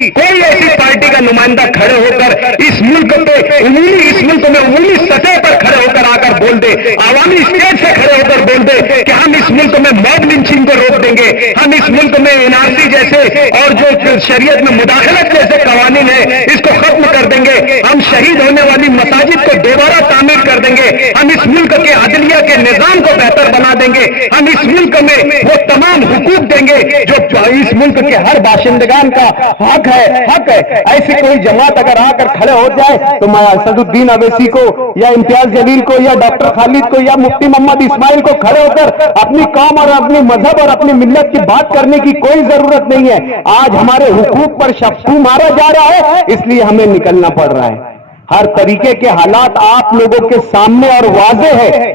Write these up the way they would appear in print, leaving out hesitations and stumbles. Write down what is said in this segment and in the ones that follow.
کوئی ایسی پارٹی کا نمائندہ کھڑے ہو کر اس ملک میں عمومی سطح پر کھڑے ہو کر آ کر بول دے، عوامی اسٹیج سے کھڑے ہو کر بول دے کہ ہم اس ملک میں موب لنچنگ کو روک دیں گے، ہم اس ملک میں NRC جیسے اور جو شریعت میں مداخلت جیسے قوانین ہیں اس کو ختم کر دیں گے، ہم شہید ہونے والی مساجد کو دوبارہ تعمیر کر دیں گے، ہم اس ملک کے عدلیہ کے نظام کو بہتر بنا دیں گے، ہم اس ملک میں وہ تمام حقوق دیں گے جو اس ملک کے ہر باشندگان کا حق ہے۔ ایسی کوئی جماعت اگر آ کر کھڑے ہو جائے تو میں اسد الدین اویسی کو یا امتیاز جلیل کو یا ڈاکٹر خالد کو یا مفتی محمد اسماعیل کو کھڑے ہو کر اپنی قوم اور اپنی مذہب اور اپنی ملت کی بات کرنے کی کوئی ضرورت نہیں ہے۔ آج ہمارے حقوق پر شپشو مارا جا رہا ہے، اس لیے ہمیں نکلنا پڑ رہا ہے۔ ہر طریقے کے حالات آپ لوگوں کے سامنے اور واضح ہے۔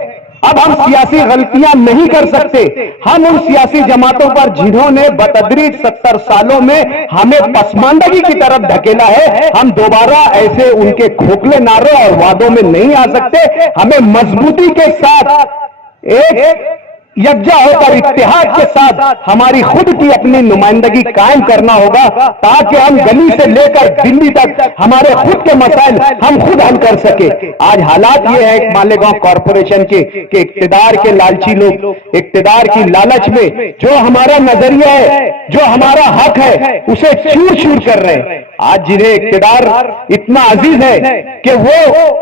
اب ہم سیاسی غلطیاں نہیں کر سکتے۔ ہم ان سیاسی جماعتوں پر جنہوں نے بتدریج 70 سالوں میں ہمیں پسماندگی کی طرف دھکیلا ہے، ہم دوبارہ ایسے ان کے کھوکھلے نعرے اور وعدوں میں نہیں آ سکتے۔ ہمیں مضبوطی کے ساتھ ایک یکجا ہو کر اتحاد کے ساتھ ہماری خود کی اپنی نمائندگی قائم کرنا ہوگا تاکہ ہم گلی سے لے کر دلی تک ہمارے خود کے مسائل ہم خود حل کر سکے۔ آج حالات یہ ہے مالیگاؤں کارپوریشن کے کہ اقتدار کے لالچی لوگ اقتدار کی لالچ میں جو ہمارا نظریہ ہے، جو ہمارا حق ہے، اسے چور چور کر رہے ہیں۔ آج جنہیں اقتدار اتنا عزیز ہے کہ وہ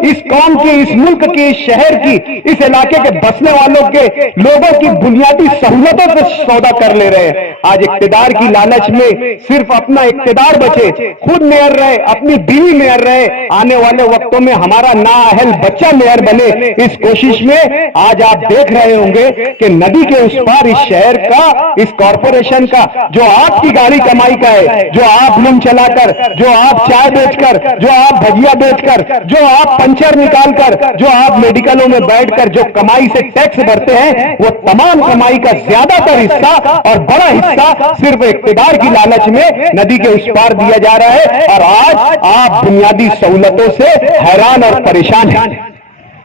اس قوم کی، اس ملک کی، اس شہر کی، اس علاقے کے بسنے والوں کے لوگوں کی بنیادی سہولتوں سے سودا کر لے رہے ہیں۔ آج اقتدار کی لالچ میں صرف اپنا اقتدار بچے، خود میئر رہے، اپنی بیوی میئر رہے، آنے والے وقتوں میں ہمارا نااہل بچہ میئر بنے، اس کوشش میں آج آپ دیکھ رہے ہوں گے کہ ندی کے اس پار اس شہر کا، اس کارپوریشن کا، جو آپ کی گاڑی کمائی کا ہے، جو آپ نم چلا کر، جو آپ چائے بیچ کر، جو آپ بھجیا بیچ کر، جو آپ پنچر نکال کر، جو آپ میڈیکلوں میں بیٹھ کر جو کمائی سے ٹیکس بھرتے ہیں، وہ تمام کمائی کا زیادہ تر حصہ اور بڑا حصہ صرف اقتدار کی لالچ میں ندی کے اس پار دیا جا رہا ہے۔ اور آج آپ بنیادی سہولتوں سے حیران اور پریشان ہیں۔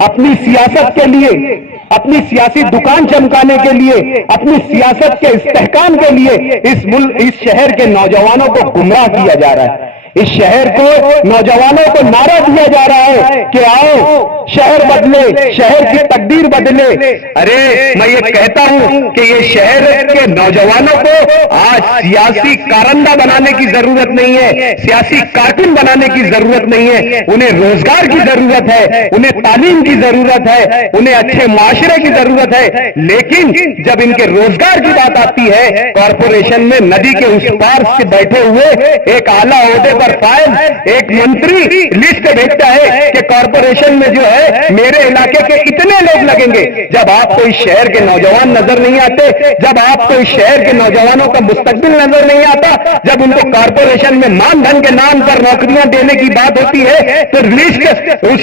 اپنی سیاست کے لیے، اپنی سیاسی دکان چمکانے کے لیے، اپنی سیاست کے استحکام کے لیے اس شہر کے نوجوانوں کو گمراہ کیا جا رہا ہے۔ اس شہر کو نوجوانوں کو نعرہ دیا جا رہا ہے کہ آؤ شہر بدلے، شہر کی تقدیر بدلے۔ ارے میں یہ کہتا ہوں کہ یہ شہر کے نوجوانوں کو آج سیاسی کارندہ بنانے کی ضرورت نہیں ہے، سیاسی کارکن بنانے کی ضرورت نہیں ہے۔ انہیں روزگار کی ضرورت ہے، انہیں تعلیم کی ضرورت ہے، انہیں اچھے معاشرے کی ضرورت ہے۔ لیکن جب ان کے روزگار کی بات آتی ہے، کارپوریشن میں ندی کے اس پار سے بیٹھے ہوئے ایک اعلیٰ عہدے پر فائز ایک منتری لسٹ بھیجتا ہے کہ کارپوریشن میں جو ہے میرے علاقے کے اتنے لوگ لگیں گے۔ جب آپ کو اس شہر کے نوجوان نظر نہیں آتے، جب آپ کو اس شہر کے نوجوانوں کا مستقبل نظر نہیں آتا، جب ان کو کارپوریشن میں مان دھن کے نام پر نوکریاں دینے کی بات ہوتی ہے تو لسٹ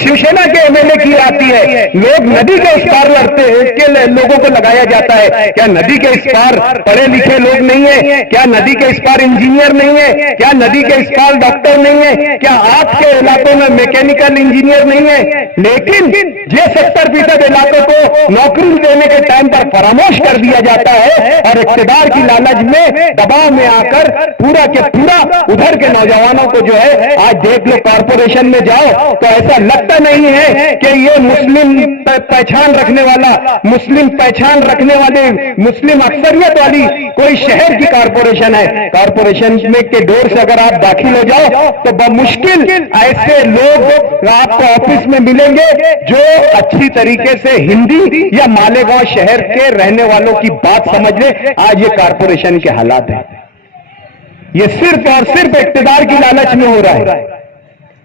شیو سینا کے MLA کی آتی ہے۔ لوگ ندی کے اس پار لڑتے ہیں کہ لوگوں کو لگایا جاتا ہے۔ کیا ندی کے اس پار پڑھے لکھے لوگ نہیں ہیں؟ کیا ندی کے اس پار انجینئر نہیں ہے؟ کیا ندی کے اس پار ڈاکٹر نہیں ہے؟ کیا آپ کے علاقوں میں میکینیکل انجینئر نہیں ہے؟ لیکن یہ 70% علاقوں کو نوکری دینے کے ٹائم پر فراموش کر دیا جاتا ہے اور اقتدار کی لالچ میں دباؤ میں آ کر پورا کے پورا ادھر کے نوجوانوں کو جو ہے آج دیکھ لو کارپوریشن میں جاؤ تو ایسا لگتا نہیں ہے کہ یہ مسلم پہچان رکھنے والا، مسلم پہچان رکھنے والے، مسلم اکثریت والی کوئی شہر کی کارپوریشن ہے۔ کارپوریشن میں کے ڈور سے اگر آپ داخل ہو جاؤ تو بمشکل ایسے لوگ آپ کو آفس میں ملیں گے جو اچھی طریقے سے ہندی یا مالیگاؤں شہر کے رہنے والوں کی بات سمجھ لے۔ آج یہ کارپوریشن کے حالات ہیں، یہ صرف اور صرف اقتدار کی لالچ میں ہو رہا ہے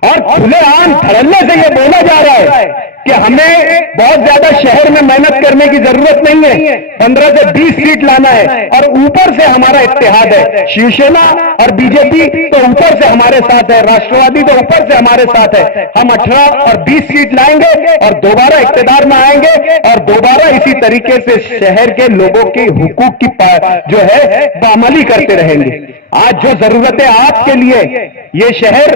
اور کھلے عام دھڑلے سے یہ بولا جا رہا ہے کہ ہمیں بہت زیادہ شہر میں محنت کرنے کی ضرورت نہیں ہے، 15 سے 20 سیٹ لانا ہے اور اوپر سے ہمارا اتحاد ہے۔ شیو سینا اور BJP تو اوپر سے ہمارے ساتھ ہے، راشٹروادی تو اوپر سے ہمارے ساتھ ہے۔ ہم 18 اور 20 سیٹ لائیں گے اور دوبارہ اقتدار میں آئیں گے اور دوبارہ اسی طریقے سے شہر کے لوگوں کے حقوق کی جو ہے بعملی کرتے رہیں گے۔ آج جو ضرورت ہے آپ کے لیے، یہ شہر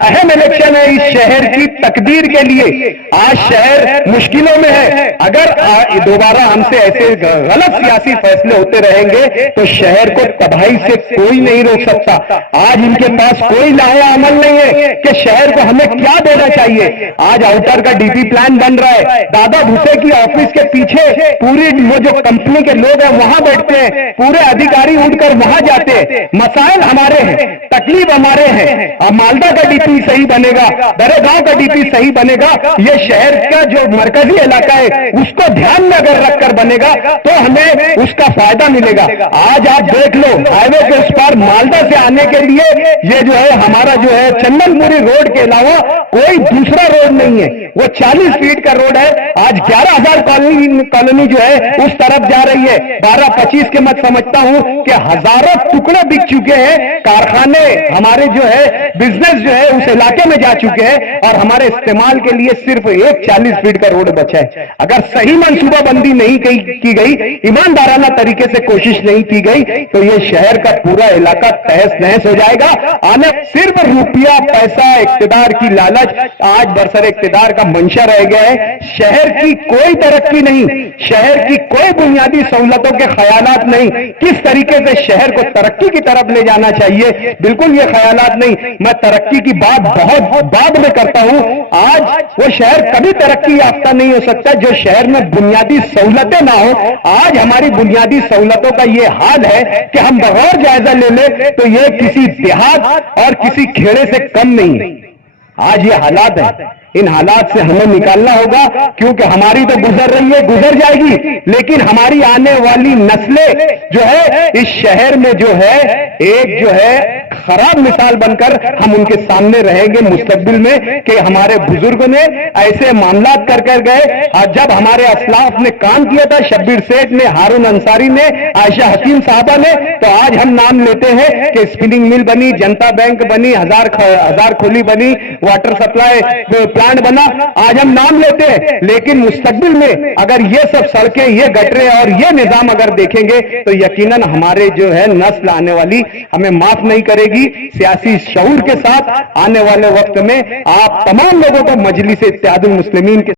اہم الیکشن ہے اس شہر کی تقدیر کے لیے. آج شہر مشکلوں میں ہے. اگر دوبارہ ہم سے ایسے غلط سیاسی فیصلے ہوتے رہیں گے تو شہر کو تباہی سے کوئی نہیں روک سکتا. آج ان کے پاس کوئی لایا عمل نہیں ہے کہ شہر کو ہمیں کیا دینا چاہیے. آج آؤٹر کا ڈی پی پلان بن رہا ہے. دادا بھوسے کی آفس کے پیچھے پوری وہ جو کمپنی کے لوگ ہیں وہاں بیٹھتے ہیں, پورے ادھیکاری اٹھ کر وہاں جاتے ہیں. مسائل ہمارے ہیں, تکلیف ہمارے ہیں. اب مالدہ کا ڈی پی صحیح بنے گا, درے گاؤں کا ڈی پی صحیح بنے گا, یہ شہر کا جو مرکزی علاقہ ہے اس کو دھیان میں اگر رکھ کر بنے گا تو ہمیں اس کا فائدہ ملے گا. آج آپ دیکھ لو ہائی وے کے اس پار مالدہ سے آنے کے لیے یہ جو ہے ہمارا جو ہے چندن پوری روڈ کے علاوہ کوئی دوسرا روڈ نہیں ہے. وہ 40 فیٹ کا روڈ ہے. آج 11,000 کالونی جو ہے اس طرف جا رہی ہے. 12-25 کے مت سمجھتا ہوں کہ ہزاروں ٹکڑے بک چکے ہیں. کارخانے ہمارے جو ہے بزنس جو ہے اس علاقے میں جا چکے ہیں اور ہمارے استعمال کے لیے صرف ایک 40 فیٹ کا روڈ بچا ہے. اگر صحیح منصوبہ بندی نہیں کی گئی, ایماندارانہ طریقے سے کوشش نہیں کی گئی تو یہ شہر کا پورا علاقہ تہس نہس ہو جائے گا. آنے صرف روپیہ پیسہ اقتدار کی لالچ آج برسر اقتدار کا منشا رہ گیا ہے. شہر کی کوئی ترقی نہیں, شہر کی کوئی بنیادی سہولتوں کے خیالات نہیں. کس طریقے سے شہر کو ترقی کی طرف لے جانا چاہیے, بالکل یہ خیالات نہیں. میں ترقی کی بات بہت بعد میں کرتا ہوں. آج وہ شہر کبھی ترقی یافتہ نہیں ہو سکتا جو شہر میں بنیادی سہولتیں نہ ہو. آج ہماری بنیادی سہولتوں کا یہ حال ہے کہ ہم بغیر جائزہ لے لیں تو یہ کسی دیہات اور کسی کھیڑے سے کم نہیں. آج یہ حالات ہیں, ان حالات سے ہمیں نکالنا ہوگا کیونکہ ہماری تو گزر رہی ہے, گزر جائے گی, لیکن ہماری آنے والی نسلیں جو ہے اس شہر میں جو ہے ایک جو ہے خراب مثال بن کر ہم ان کے سامنے رہیں گے مستقبل میں کہ ہمارے بزرگ نے ایسے معاملات کر گئے. اور جب ہمارے اسلاف نے کام کیا تھا, شبیر سیٹھ نے, ہارون انصاری نے, عائشہ حکیم صاحبہ نے, تو آج ہم نام لیتے ہیں کہ اسپننگ مل بنی, جنتا بینک بنی, ہزار کھولی بنی, واٹر سپلائی پلانٹ بنا, آج ہم نام لیتے ہیں. لیکن مستقبل میں اگر یہ سب سڑکیں, یہ گٹریں اور یہ نظام اگر دیکھیں گے تو یقیناً ہمارے جو ہے نسل آنے والی ہمیں معاف نہیں کرے گی. سیاسی شعور کے ساتھ آنے والے وقت میں آپ تمام لوگوں کو مجلس اتحاد المسلمین کے